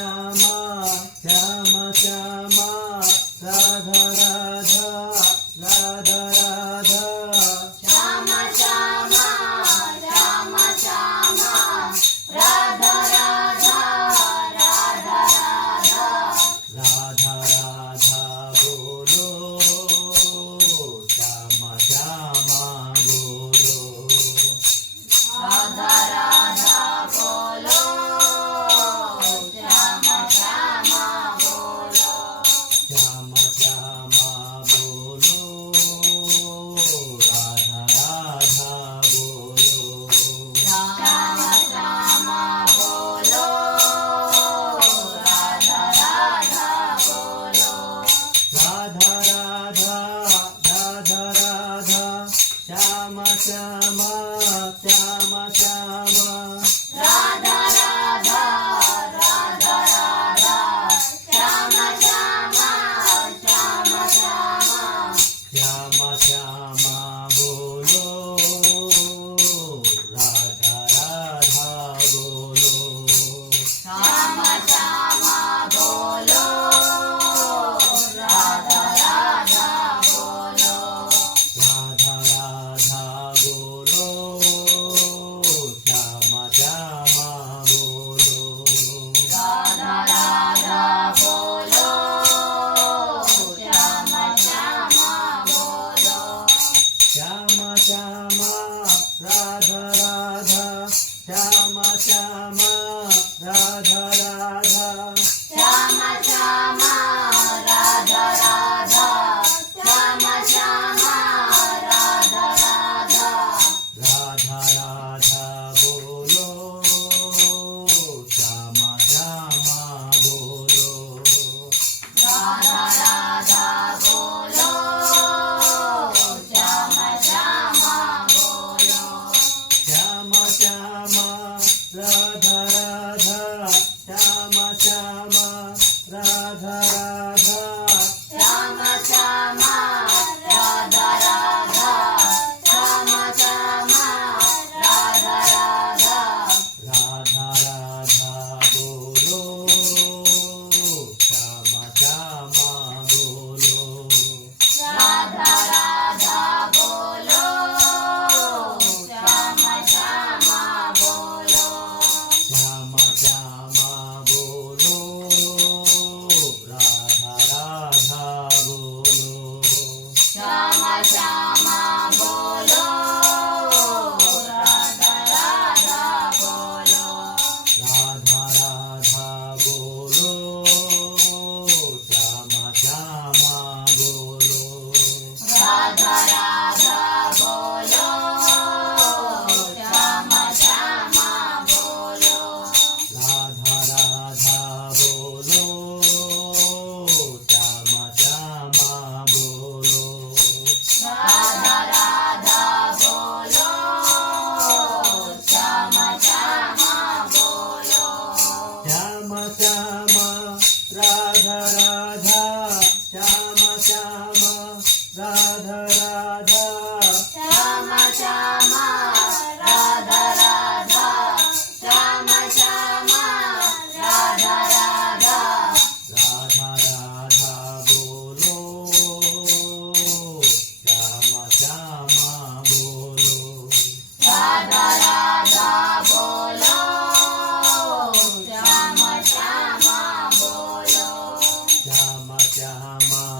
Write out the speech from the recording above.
श्यामा श्यामा श्यामा राधा राधा राधा राधा श्यामा श्यामा श्यामा श्यामा राधा राधा राधा राधा राधा राधा बोलो श्यामा श्यामा बोलो राधा राधा बोलो श्यामा श्यामा बोलो श्यामा श्यामा बोलो राधा राधा बोलो श्यामा श्यामा बोलो राधा राधा बोलो राधा राधा राधा राधा श्यामा श्यामा श्यामा श्यामा राधा राधा राधा राधा श्यामा श्यामा श्यामा श्यामा श्यामा श्यामा बोलो राधा राधा बोलो श्यामा श्यामा बोलो राधा राधा बोलो राधा राधा बोलो श्यामा श्यामा बोलो राधा राधा बोलो श्यामा श्यामा बोलो श्यामा श्यामा राधा राधा श्यामा श्यामा राधा राधा श्यामा श्यामा राधा राधा श्यामा श्यामा राधा राधा राधा राधा बोलो श्यामा श्यामा बोलो राधा राधा बोलो श्यामा श्यामा बोलो श्यामा श्यामा राधा राधा श्यामा श्यामा राधा राधा श्यामा श्यामा राधा राधा श्यामा श्यामा राधा राधा राधा राधा बोलो श्यामा श्यामा बोलो राधा राधा बोलो श्यामा श्यामा बोलो श्यामा श्यामा बोलो राधा राधा बोलो श्यामा श्यामा बोलो राधा राधा बोलो राधा राधा बोलो श्यामा श्यामा बोलो राधा राधा बोलो श्यामा श्यामा बोलो राधा राधा बोलो श्यामा श्यामा बोलो राधा राधा बोलो श्यामा श्यामा बोलो श्यामा श्यामा राधा राधा श्यामा श्यामा राधा राधा श्यामा श्यामा राधा राधा श्यामा श्यामा राधा राधा राधा राधा बोलो श्यामा श्यामा बोलो राधा राधा बोलो श्यामा श्यामा बोलो श्यामा श्यामा